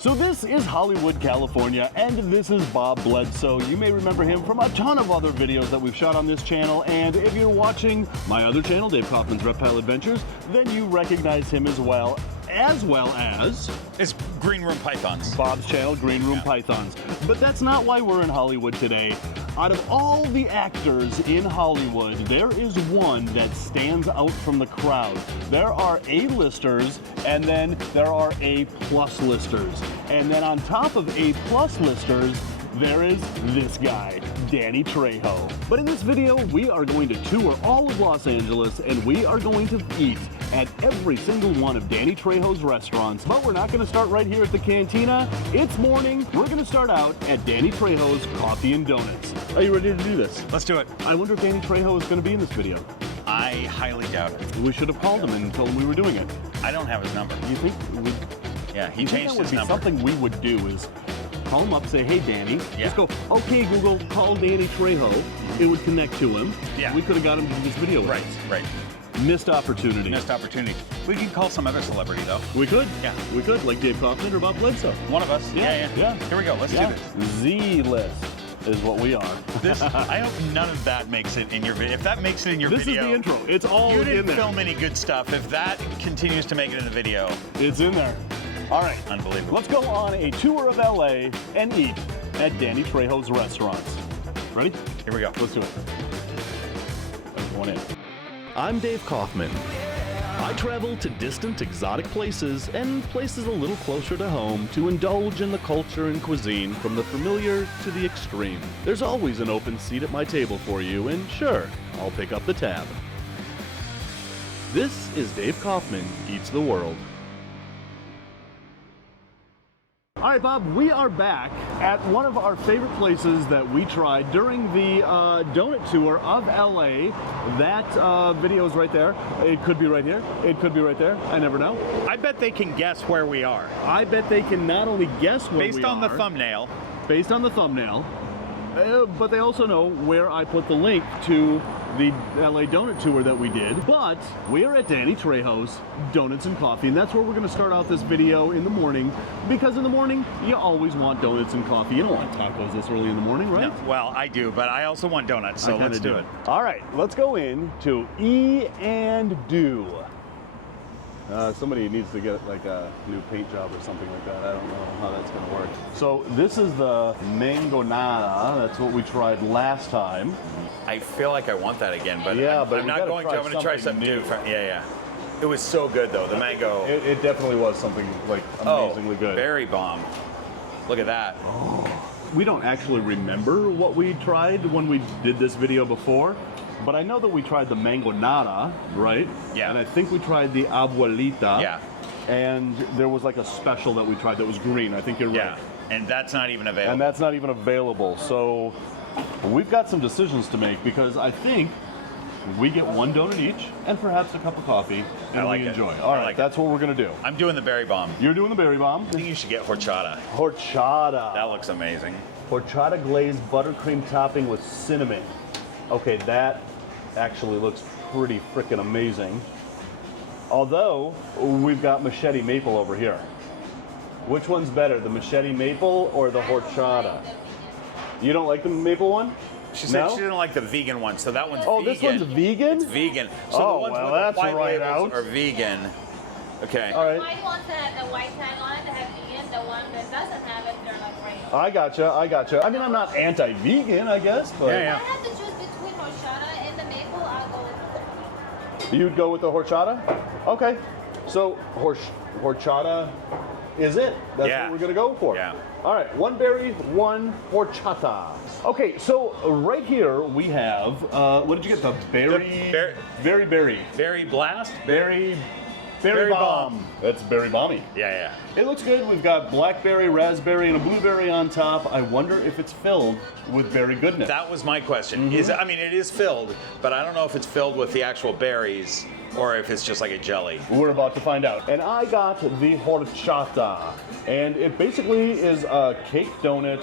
So this is Hollywood, California, and this is Bob Bledsoe. You may remember him from a ton of other videos that we've shot on this channel, and if you're watching my other channel, Dave Kaufman's Reptile Adventures, then you recognize him as well as it's Green Room Pythons. Bob's channel, Green Room Pythons. But that's not why we're in Hollywood today. Out of all the actors in Hollywood, there is one that stands out from the crowd. There are A-listers, and then there are A-plus listers. And then on top of A-plus listers, there is this guy, Danny Trejo. But in this video, we are going to tour all of Los Angeles, and we are going to eat at every single one of Danny Trejo's restaurants. But we're not going to start right here at the Cantina. It's morning. We're going to start out at Danny Trejo's Coffee and Donuts. Are you ready to do this? Let's do it. I wonder if Danny Trejo is going to be in this video. I highly doubt it. We should have called him and told him we were doing it. I don't have his number. You think we? Yeah, he changed his number. Something we would do is call him up, say, hey, Danny. Just go, okay, Google, call Danny Trejo. It would connect to him. Yeah. We could have got him to do this video with us. Right. Missed opportunity. Missed opportunity. We could call some other celebrity, though. We could. Yeah. We could, like Dave Kaufman or Bob Bledsoe. One of us. Yeah. Here we go. Let's do this. Z-list is what we are. I hope none of that makes it in your video. If that makes it in your video. This is the intro. It's all in there. You didn't film any good stuff. If that continues to make it in the video. It's in there. All right. Unbelievable. Let's go on a tour of LA and eat at Danny Trejo's restaurants. Ready? Here we go. Let's do it. That's one in. I'm Dave Kaufman. I travel to distant, exotic places and places a little closer to home to indulge in the culture and cuisine from the familiar to the extreme. There's always an open seat at my table for you, and sure, I'll pick up the tab. This is Dave Kaufman Eats the World. All right, Bob, we are back at one of our favorite places that we tried during the donut tour of LA. That video is right there. It could be right here. It could be right there. I never know. I bet they can guess where we are. I bet they can not only guess where we are. Based on the thumbnail. Based on the thumbnail. But they also know where I put the link to the LA donut tour that we did. But we are at Danny Trejo's Donuts and Coffee, and that's where we're going to start out this video in the morning, because in the morning you always want donuts and coffee. You don't want tacos this early in the morning, right? No, well, I do, but I also want donuts, so let's do it. All right, let's go in to E and Do. Somebody needs to get like a new paint job or something like that. I don't know how that's going to work. So this is the mangonada. That's what we tried last time. I feel like I want that again, but yeah, I'm not going to. I'm going to try something new. Yeah. It was so good though. The mango. It definitely was something like amazingly good. Berry bomb. Look at that. Oh. We don't actually remember what we tried when we did this video before. But I know that we tried the mangonada, right? Yeah. And I think we tried the abuelita. Yeah. And there was like a special that we tried that was green. I think you're right. Yeah. And that's not even available. And that's not even available. So we've got some decisions to make, because I think we get one donut each and perhaps a cup of coffee, and we enjoy. All right, that's what we're going to do. I'm doing the berry bomb. You're doing the berry bomb? I think you should get horchata. Horchata. That looks amazing. Horchata glazed buttercream topping with cinnamon. Okay, that actually looks pretty freaking amazing. Although, we've got machete maple over here. Which one's better, the machete maple or the horchata? You don't like the maple one? She said she didn't like the vegan one, so that one's vegan. Oh, this one's vegan? It's vegan. So the ones with that's the white right labels out. are vegan. Okay. All right. The white ones that have the white tag on it, that have vegan. The one that doesn't have it, they're like regular. I gotcha. I mean, I'm not anti-vegan, I guess, but... Yeah. If I have to choose between horchata and the maple, I'll go with the You'd go with the horchata? Okay. So, horchata is it. That's what we're going to go for. Yeah. All right, one berry, one horchata. Okay, so right here we have, what did you get? The Berry blast? Berry Berry bomb. That's berry bomby. Yeah. It looks good. We've got blackberry, raspberry, and a blueberry on top. I wonder if it's filled with berry goodness. That was my question. I mean, it is filled, but I don't know if it's filled with the actual berries or if it's just like a jelly. We're about to find out. And I got the horchata. And it basically is a cake donut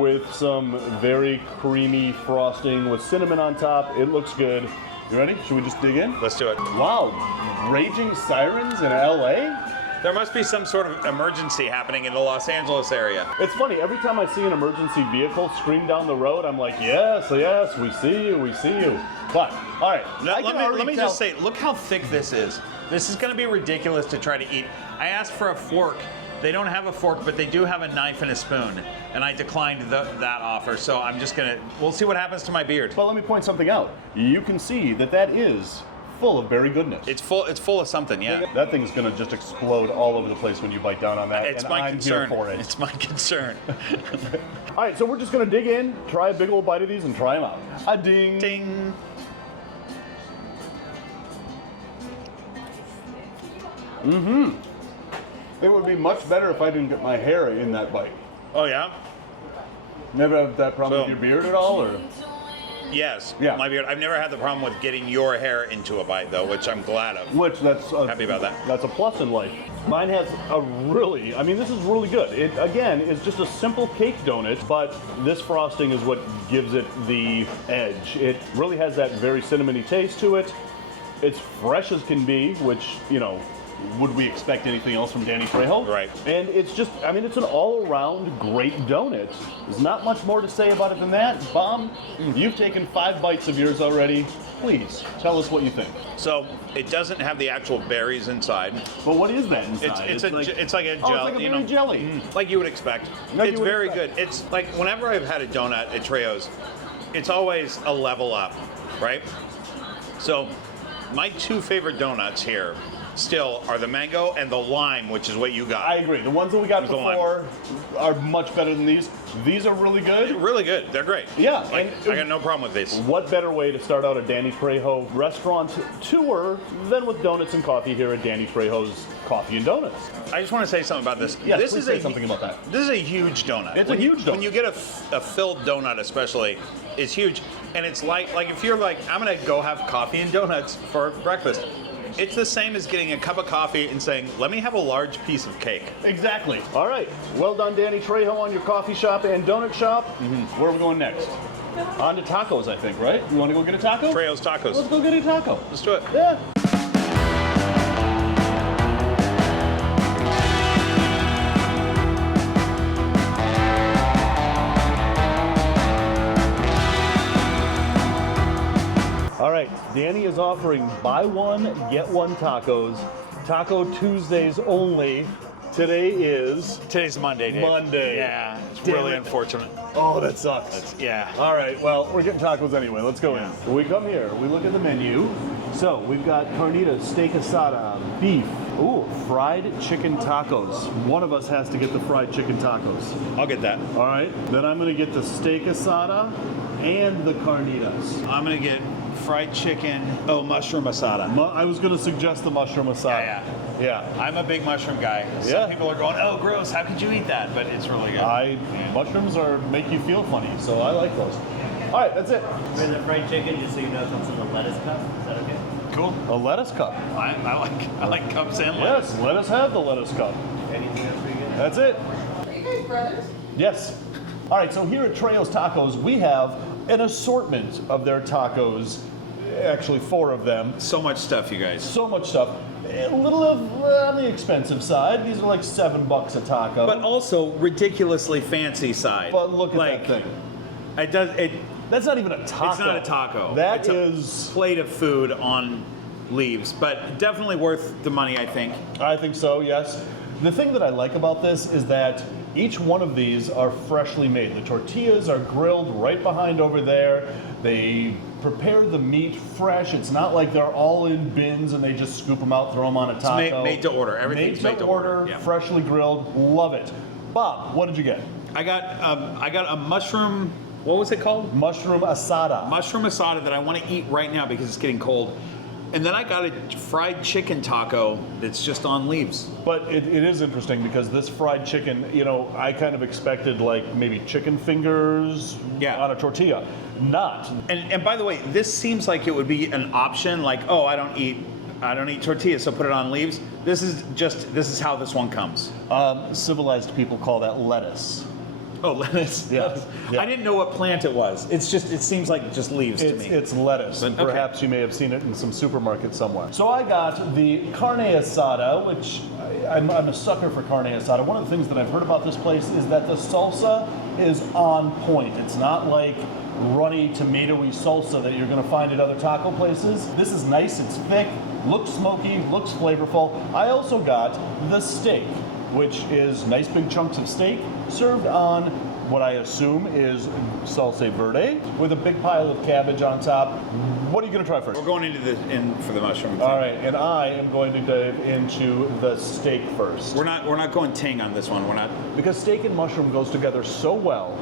with some very creamy frosting with cinnamon on top. It looks good. You ready? Should we just dig in? Let's do it. Wow, raging sirens in LA? There must be some sort of emergency happening in the Los Angeles area. It's funny, every time I see an emergency vehicle scream down the road, I'm like, yes, yes, we see you, we see you. But, all right. Let me just say, look how thick this is. This is going to be ridiculous to try to eat. I asked for a fork. They don't have a fork, but they do have a knife and a spoon. And I declined that offer, so I'm just going to, we'll see what happens to my beard. But let me point something out. You can see that is full of berry goodness. It's full of something, yeah. That thing's gonna just explode all over the place when you bite down on that. It's and my I'm concern. Here for it. It's my concern. All right, so we're just gonna dig in, try a big old bite of these, and try them out. A ding. Ding. Mm-hmm. It would be much better if I didn't get my hair in that bite. Oh yeah. Never have that problem with your beard at all, or? Yes. Yeah. My beard. I've never had the problem with getting your hair into a bite, though, which I'm glad of. Happy about that. That's a plus in life. Mine has a really, this is really good. It, again, is just a simple cake donut, but this frosting is what gives it the edge. It really has that very cinnamony taste to it. It's fresh as can be, which, would we expect anything else from Danny Trejo? Right. And it's just, it's an all-around great donut. There's not much more to say about it than that. Bomb, you've taken 5 bites of yours already. Please, tell us what you think. So, it doesn't have the actual berries inside. But what is that inside? It's like a it's jelly. like a berry jelly. Like you would expect. It's very good. It's like, whenever I've had a donut at TREJO'S, it's always a level up, right? So, my 2 favorite donuts here still are the mango and the lime, which is what you got. I agree. The ones that we got before are much better than these. These are really good. Really good. They're great. Yeah. I got no problem with these. What better way to start out a Danny Trejo restaurant tour than with donuts and coffee here at Danny Trejo's Coffee and Donuts? I just want to say something about this. Yes, this please say something about that. This is a huge donut. It's a huge donut. When you get a filled donut, especially, it's huge. And it's like if you're like, I'm going to go have coffee and donuts for breakfast. It's the same as getting a cup of coffee and saying, let me have a large piece of cake. Exactly. All right. Well done, Danny Trejo, on your coffee shop and donut shop. Mm-hmm. Where are we going next? On to tacos, I think, right? You want to go get a taco? TREJO'S Tacos. Let's go get a taco. Let's do it. Yeah. All right, Danny is offering buy one, get one tacos. Taco Tuesdays only. Today's Monday, Dave. Monday. Yeah, it's Damn really it. unfortunate. Oh, that sucks. Yeah. All right, well, we're getting tacos anyway. Let's go Yeah. in. We come here, we look at the menu. So we've got carnitas, steak asada, beef. Ooh, fried chicken tacos. One of us has to get the fried chicken tacos. I'll get that. All right, then I'm gonna get the steak asada and the carnitas. I'm going to get fried chicken. Oh, mushroom asada. I was gonna suggest the mushroom asada. Yeah. I'm a big mushroom guy. Some people are going, oh, gross, how could you eat that? But it's really good. Mushrooms make you feel funny, so I like those. All right, that's it. For the fried chicken, just so you know, it comes in a lettuce cup. Is that okay? Cool. A lettuce cup. I like cups and lettuce. Yes, let us have the lettuce cup. Anything else for you guys? That's it. Are you guys brothers? Yes. All right, so here at TREJO'S Tacos, we have an assortment of their tacos. Actually, 4 of them. So much stuff, you guys. So much stuff. A little on the expensive side. These are like $7 a taco. But also ridiculously fancy side. But look at that thing. That's not even a taco. It's not a taco. That is a plate of food on leaves, but definitely worth the money, I think. I think so, yes. The thing that I like about this is that each one of these are freshly made. The tortillas are grilled right behind over there. They prepare the meat fresh. It's not like they're all in bins and they just scoop them out, throw them on a taco. It's made to order. Everything's made to order. Yeah. Freshly grilled. Love it. Bob, what did you get? I got a mushroom. What was it called? Mushroom asada. Mushroom asada that I want to eat right now because it's getting cold. And then I got a fried chicken taco that's just on leaves. But it is interesting because this fried chicken, I kind of expected like maybe chicken fingers on a tortilla. Not. And by the way, this seems like it would be an option. Like, oh, I don't eat tortillas, so put it on leaves. This is how this one comes. Civilized people call that lettuce. Oh, lettuce. Yeah. Yeah. I didn't know what plant it was. It seems like just leaves to me. It's lettuce. But, okay. Perhaps you may have seen it in some supermarket somewhere. So I got the carne asada, which I'm a sucker for carne asada. One of the things that I've heard about this place is that the salsa is on point. It's not like runny tomatoey salsa that you're going to find at other taco places. This is nice, it's thick, looks smoky, looks flavorful. I also got the steak, which is nice big chunks of steak served on what I assume is salsa verde with a big pile of cabbage on top. What are you going to try first? We're going in for the mushroom. All right, and I am going to dive into the steak first. We're not going ting on this one. We're not. Because steak and mushroom goes together so well.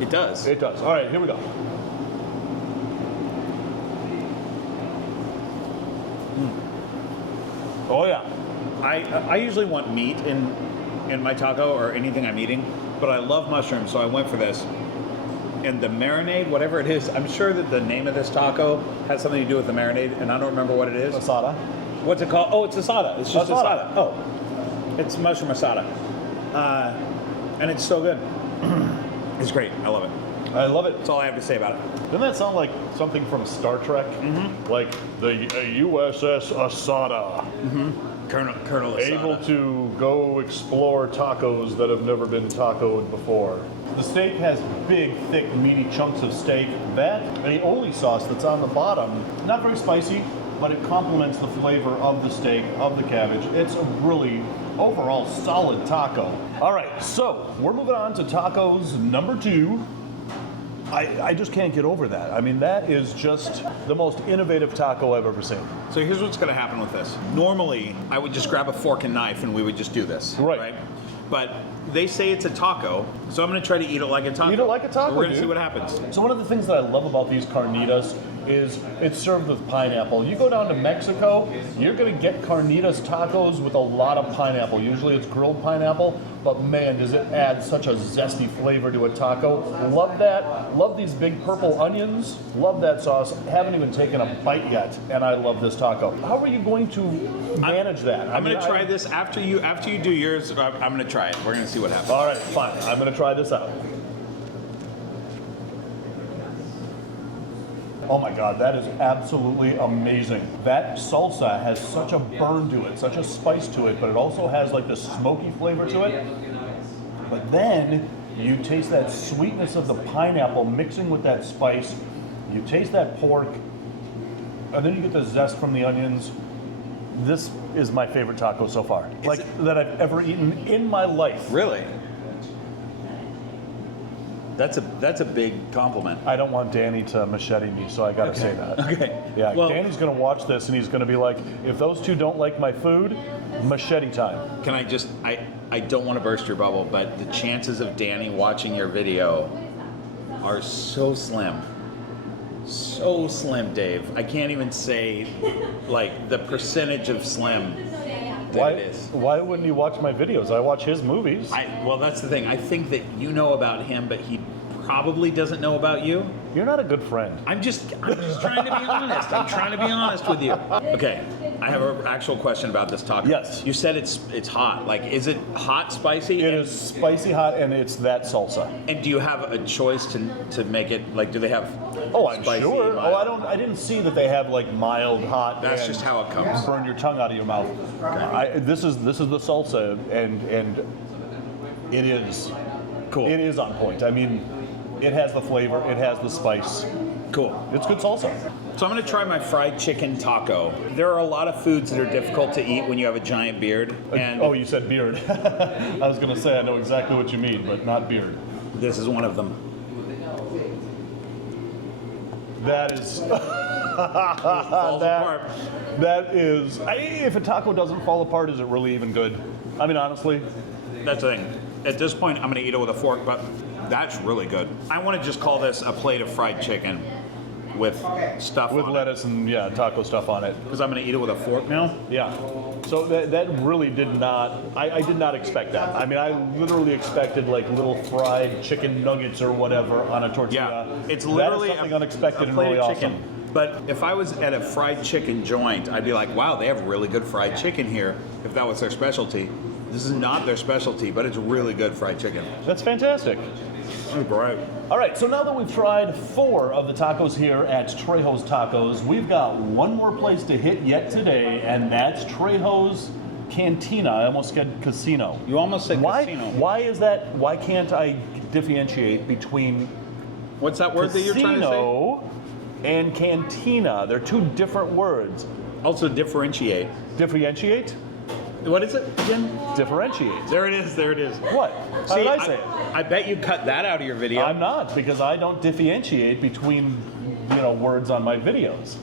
It does. It does. All right, here we go. Oh yeah. I usually want meat in my taco or anything I'm eating, but I love mushrooms, so I went for this. And the marinade, whatever it is, I'm sure that the name of this taco has something to do with the marinade, and I don't remember what it is. Asada. What's it called? Oh, it's asada. It's just Asada. asada. Oh, it's mushroom asada. And it's so good. It's great. I love it. I love it. That's all I have to say about it. Doesn't that sound like something from Star Trek? Mm-hmm. Like the USS Asada. Mm-hmm. Colonel Asada. Able to go explore tacos that have never been tacoed before. The steak has big, thick, meaty chunks of steak. That aioli sauce that's on the bottom, not very spicy, but it complements the flavor of the steak, of the cabbage. It's a really overall solid taco. All right, so we're moving on to tacos number 2. I just can't get over that. I mean, that is just the most innovative taco I've ever seen. So here's what's going to happen with this. Normally, I would just grab a fork and knife and we would just do this. Right. But they say it's a taco, so I'm going to try to eat it like a taco. Eat it like a taco, so we're going to dude. see what happens. So one of the things that I love about these carnitas is it's served with pineapple. You go down to Mexico, you're going to get carnitas tacos with a lot of pineapple. Usually it's grilled pineapple, but man, does it add such a zesty flavor to a taco. Love that. Love these big purple onions. Love that sauce. Haven't even taken a bite yet, and I love this taco. How are you going to manage that? I'm going to try this after you do yours. I'm going to try it. We're going to see what happens. All right, fine. I'm going to try this out. Oh my God, that is absolutely amazing. That salsa has such a burn to it, such a spice to it, but it also has like the smoky flavor to it. But then you taste that sweetness of the pineapple mixing with that spice. You taste that pork, and then you get the zest from the onions. This is my favorite taco so far, that I've ever eaten in my life. Really? That's a big compliment. I don't want Danny to machete me, so I gotta say that. Okay. Yeah, well, Danny's gonna watch this and he's gonna be like, if those two don't like my food, machete time. Can I just, I don't want to burst your bubble, but the chances of Danny watching your video are so slim. So slim, Dave. I can't even say, like, the percentage of slim that it is. Why wouldn't you watch my videos? I watch his movies. Well, that's the thing. I think that you know about him, but he probably doesn't know about you. You're not a good friend. I'm just trying to be honest. I'm trying to be honest with you. Okay, I have an actual question about this taco. Yes. You said it's hot. Like, is it hot, spicy? It is spicy hot, and it's that salsa. And do you have a choice to make it, like, do they have Oh, I'm spicy, sure. mild? I didn't see that they have like mild, hot. That's and just how it comes. Burn your tongue out of your mouth. This is the salsa, and it is Cool. It is on point. I mean, it has the flavor. It has the spice. Cool. It's good salsa. So I'm going to try my fried chicken taco. There are a lot of foods that are difficult to eat when you have a giant beard. And Oh, you said beard. I was going to say I know exactly what you mean, but not beard. this is one of them. That is. Falls apart. That is. If a taco doesn't fall apart, is it really even good? I mean, honestly. That's the thing. At this point, I'm going to eat it with a fork, but that's really good. I want to just call this a plate of fried chicken with stuff With on lettuce and taco stuff on it. Because I'm going to eat it with a fork now. Yeah. So that really did not. I did not expect that. I mean, I literally expected like little fried chicken nuggets or whatever on a tortilla. Yeah, it's literally that is something unexpected a and plate really of chicken. awesome. But if I was at a fried chicken joint, I'd be like, wow, they have really good fried chicken here, if that was their specialty. This is not their specialty, but it's really good fried chicken. That's fantastic. It's great. All right, so now that we've tried 4 of the tacos here at Trejo's Tacos, we've got one more place to hit yet today, and that's Trejo's Cantina. I almost said casino. You almost said casino. Why is that? Why can't I differentiate between What's that word that you're trying to say? casino and cantina? They're 2 different words. Also differentiate. Differentiate? What is it again? Differentiate. There it is. There it is. What? How did I say it? I bet you cut that out of your video. I'm not, because I don't differentiate between, words on my videos.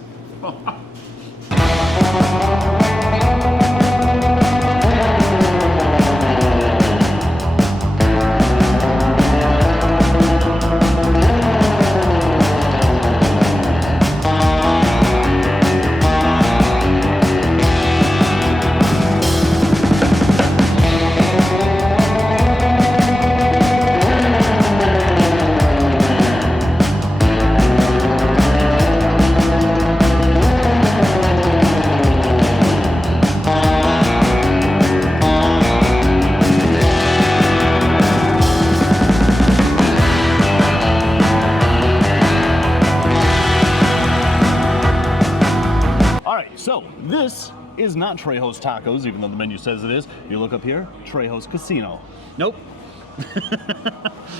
So this is not Trejo's Tacos, even though the menu says it is. You look up here, Trejo's Casino. Nope.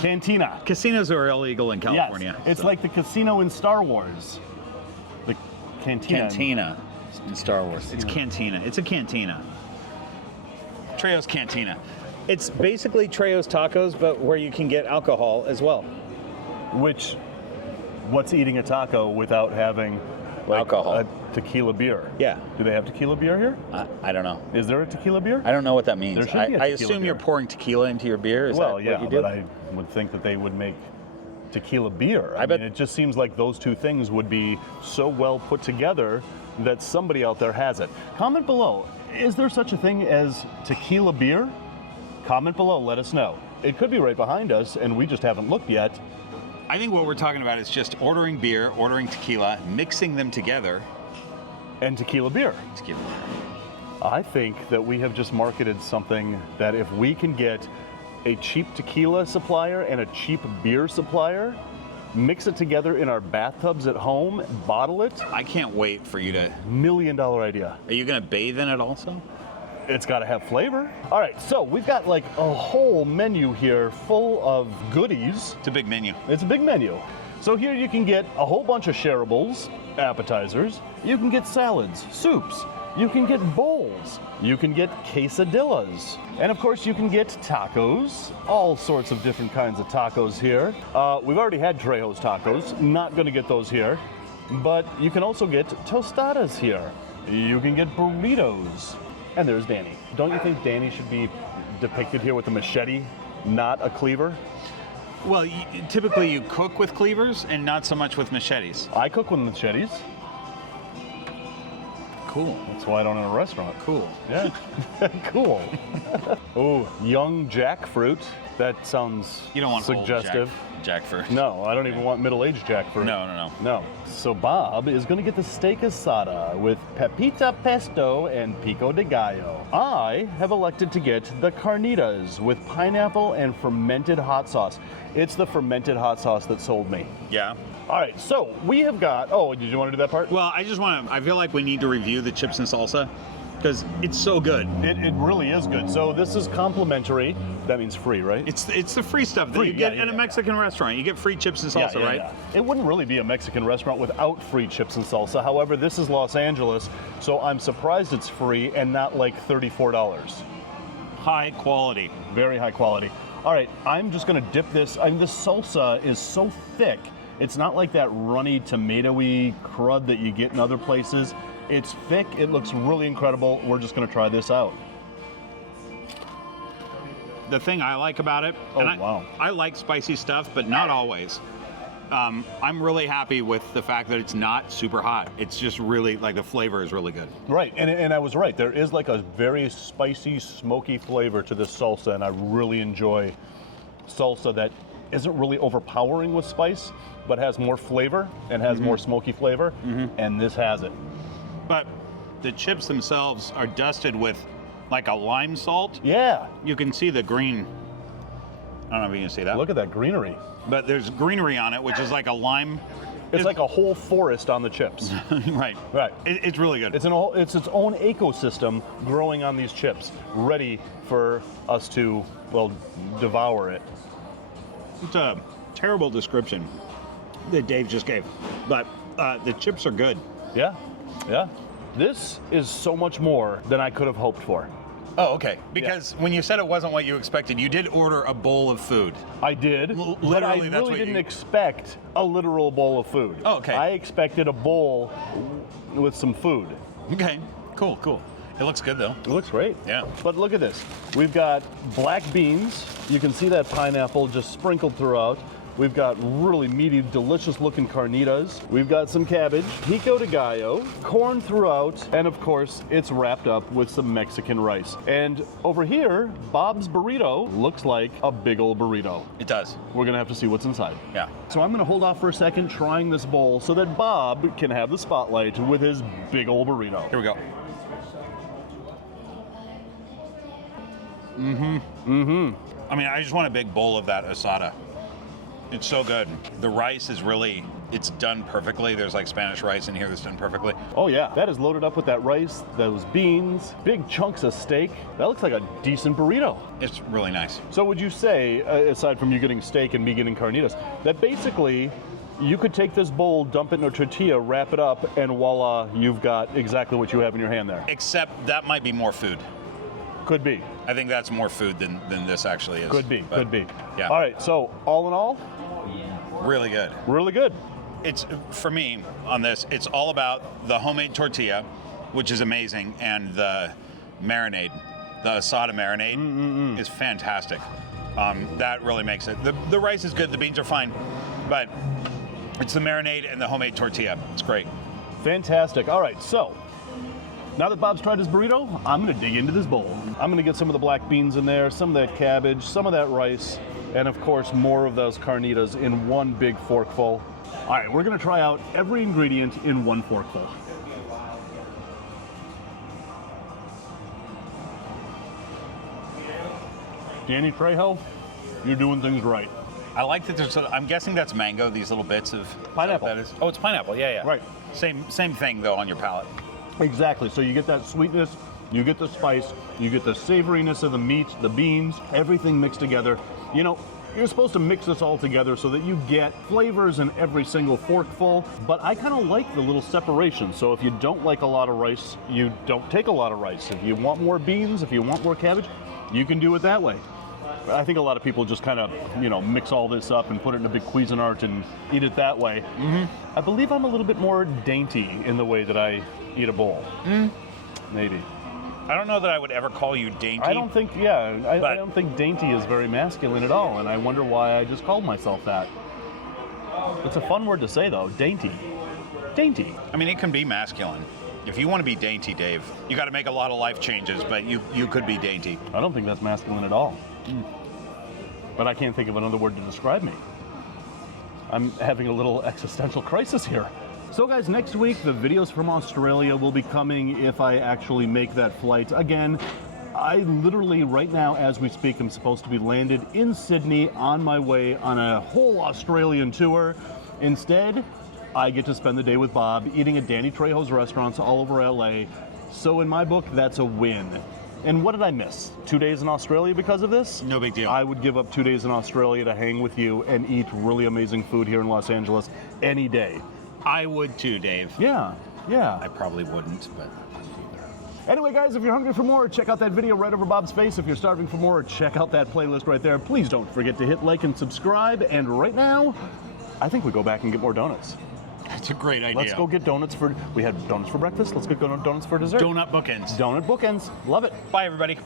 Cantina. Casinos are illegal in California. Yes, it's like the casino in Star Wars. The Cantina. Cantina in Star Wars. It's Cantina. It's a cantina. Trejo's Cantina. It's basically Trejo's Tacos, but where you can get alcohol as well. What's eating a taco without having alcohol? A tequila beer. Yeah. Do they have tequila beer here? I don't know. Is there a tequila beer? I don't know what that means. There should be a I tequila assume beer. you're pouring tequila into your beer. Is that what you do? But I would think that they would make tequila beer. I bet mean, it just seems like those 2 things would be so well put together that somebody out there has it. Comment below, is there such a thing as tequila beer? Comment below, let us know. It could be right behind us and we just haven't looked yet. I think what we're talking about is just ordering beer, ordering tequila, mixing them together. And tequila beer. Tequila. I think that we have just marketed something that if we can get a cheap tequila supplier and a cheap beer supplier, mix it together in our bathtubs at home, bottle it. I can't wait for you to... $1 million idea. Are you going to bathe in it also? It's got to have flavor. All right, so we've got like a whole menu here full of goodies. It's a big menu. It's a big menu. So here you can get a whole bunch of shareables, appetizers. You can get salads, soups. You can get bowls. You can get quesadillas. And of course you can get tacos, all sorts of different kinds of tacos here. We've already had Trejo's Tacos, not gonna get those here. But you can also get tostadas here. You can get burritos. And there's Danny. Don't you think Danny should be depicted here with a machete, not a cleaver? Well, typically you cook with cleavers and not so much with machetes. I cook with machetes. Cool. That's why I don't own a restaurant. Cool. Yeah. Cool. Oh, young jackfruit. That sounds You don't want suggestive. old jackfruit. No, I don't even want middle-aged jackfruit. No. So Bob is going to get the steak asada with pepita pesto and pico de gallo. I have elected to get the carnitas with pineapple and fermented hot sauce. It's the fermented hot sauce that sold me. Yeah. All right, so we have got, oh, did you want to do that part? Well, I feel like we need to review the chips and salsa because it's so good. It really is good. So this is complimentary. That means free, right? It's the free stuff that Free, you get yeah, at a Mexican restaurant. You get free chips and salsa, right? It wouldn't really be a Mexican restaurant without free chips and salsa. However, this is Los Angeles, so I'm surprised it's free and not like $34. High quality. Very high quality. All right, I'm just gonna dip this. I mean, the salsa is so thick. It's not like that runny tomatoey crud that you get in other places. It's thick, it looks really incredible. We're just gonna try this out. The thing I like about it, wow. I like spicy stuff, but not always. I'm really happy with the fact that it's not super hot. It's just really, like, the flavor is really good. Right, and I was right. There is like a very spicy, smoky flavor to this salsa, and I really enjoy salsa that isn't really overpowering with spice, but has more flavor and has more smoky flavor, and this has it. But the chips themselves are dusted with like a lime salt. Yeah. You can see the green. I don't know if you can see that. Look at that greenery. But there's greenery on it, which is like a lime. It's like a whole forest on the chips. Right. Right. It's really good. It's its own ecosystem growing on these chips, ready for us to, well, devour it. It's a terrible description that Dave just gave, but the chips are good. Yeah. Yeah. This is so much more than I could have hoped for. Oh, okay. Because when you said it wasn't what you expected, you did order a bowl of food. I did, but I Literally, that's really what didn't you- expect a literal bowl of food. Oh, okay. I expected a bowl with some food. Okay. Cool. It looks good though. It looks great. Yeah. But look at this. We've got black beans. You can see that pineapple just sprinkled throughout. We've got really meaty, delicious-looking carnitas. We've got some cabbage, pico de gallo, corn throughout, and of course, it's wrapped up with some Mexican rice. And over here, Bob's burrito looks like a big old burrito. It does. We're gonna have to see what's inside. Yeah. So I'm gonna hold off for a second trying this bowl so that Bob can have the spotlight with his big old burrito. Here we go. I mean, I just want a big bowl of that asada. It's so good. The rice is really, it's done perfectly. There's like Spanish rice in here that's done perfectly. Oh yeah, that is loaded up with that rice, those beans, big chunks of steak. That looks like a decent burrito. It's really nice. So would you say, aside from you getting steak and me getting carnitas, that basically you could take this bowl, dump it in a tortilla, wrap it up, and voila, you've got exactly what you have in your hand there? Except that might be more food. Could be. I think that's more food than this actually is. Could be. But, Could be. Yeah. All right, so all in all, Really good. really good. It's, for me, on this, it's all about the homemade tortilla, which is amazing, and the marinade, the asada marinade is fantastic. That really makes it. The rice is good, the beans are fine, but it's the marinade and the homemade tortilla. It's great. Fantastic. All right, so now that Bob's tried his burrito, I'm gonna dig into this bowl. I'm gonna get some of the black beans in there, some of that cabbage, some of that rice, and of course more of those carnitas in one big forkful. All right, we're gonna try out every ingredient in one forkful. Danny Trejo, you're doing things right. I like that there's, I'm guessing that's mango, these little bits of Pineapple. That is. Oh, it's pineapple, yeah. Right. Same thing though on your palate. Exactly, so you get that sweetness, you get the spice, you get the savoriness of the meat, the beans, everything mixed together. You know, you're supposed to mix this all together so that you get flavors in every single forkful, but I kind of like the little separation. So if you don't like a lot of rice, you don't take a lot of rice. If you want more beans, if you want more cabbage, you can do it that way. I think a lot of people just kind of, you know, mix all this up and put it in a big Cuisinart and eat it that way. I believe I'm a little bit more dainty in the way that I eat a bowl. Maybe. I don't know that I would ever call you dainty. I don't think, I don't think dainty is very masculine at all, and I wonder why I just called myself that. It's a fun word to say, though, dainty. Dainty. I mean, it can be masculine. If you want to be dainty, Dave, you got to make a lot of life changes, but you could be dainty. I don't think that's masculine at all. But I can't think of another word to describe me. I'm having a little existential crisis here. So guys, next week, the videos from Australia will be coming if I actually make that flight. Again, I literally, right now, as we speak, am supposed to be landed in Sydney on my way on a whole Australian tour. Instead, I get to spend the day with Bob eating at Danny Trejo's restaurants all over LA. So in my book, that's a win. And what did I miss? 2 days in Australia because of this? No big deal. I would give up 2 days in Australia to hang with you and eat really amazing food here in Los Angeles any day. I would too, Dave. Yeah. I probably wouldn't, but... Anyway, guys, if you're hungry for more, check out that video right over Bob's face. If you're starving for more, check out that playlist right there. Please don't forget to hit like and subscribe. And right now, I think we go back and get more donuts. That's a great idea. Let's go get donuts for, we had donuts for breakfast. Let's go get donuts for dessert. Donut bookends. Donut bookends. Love it. Bye, everybody.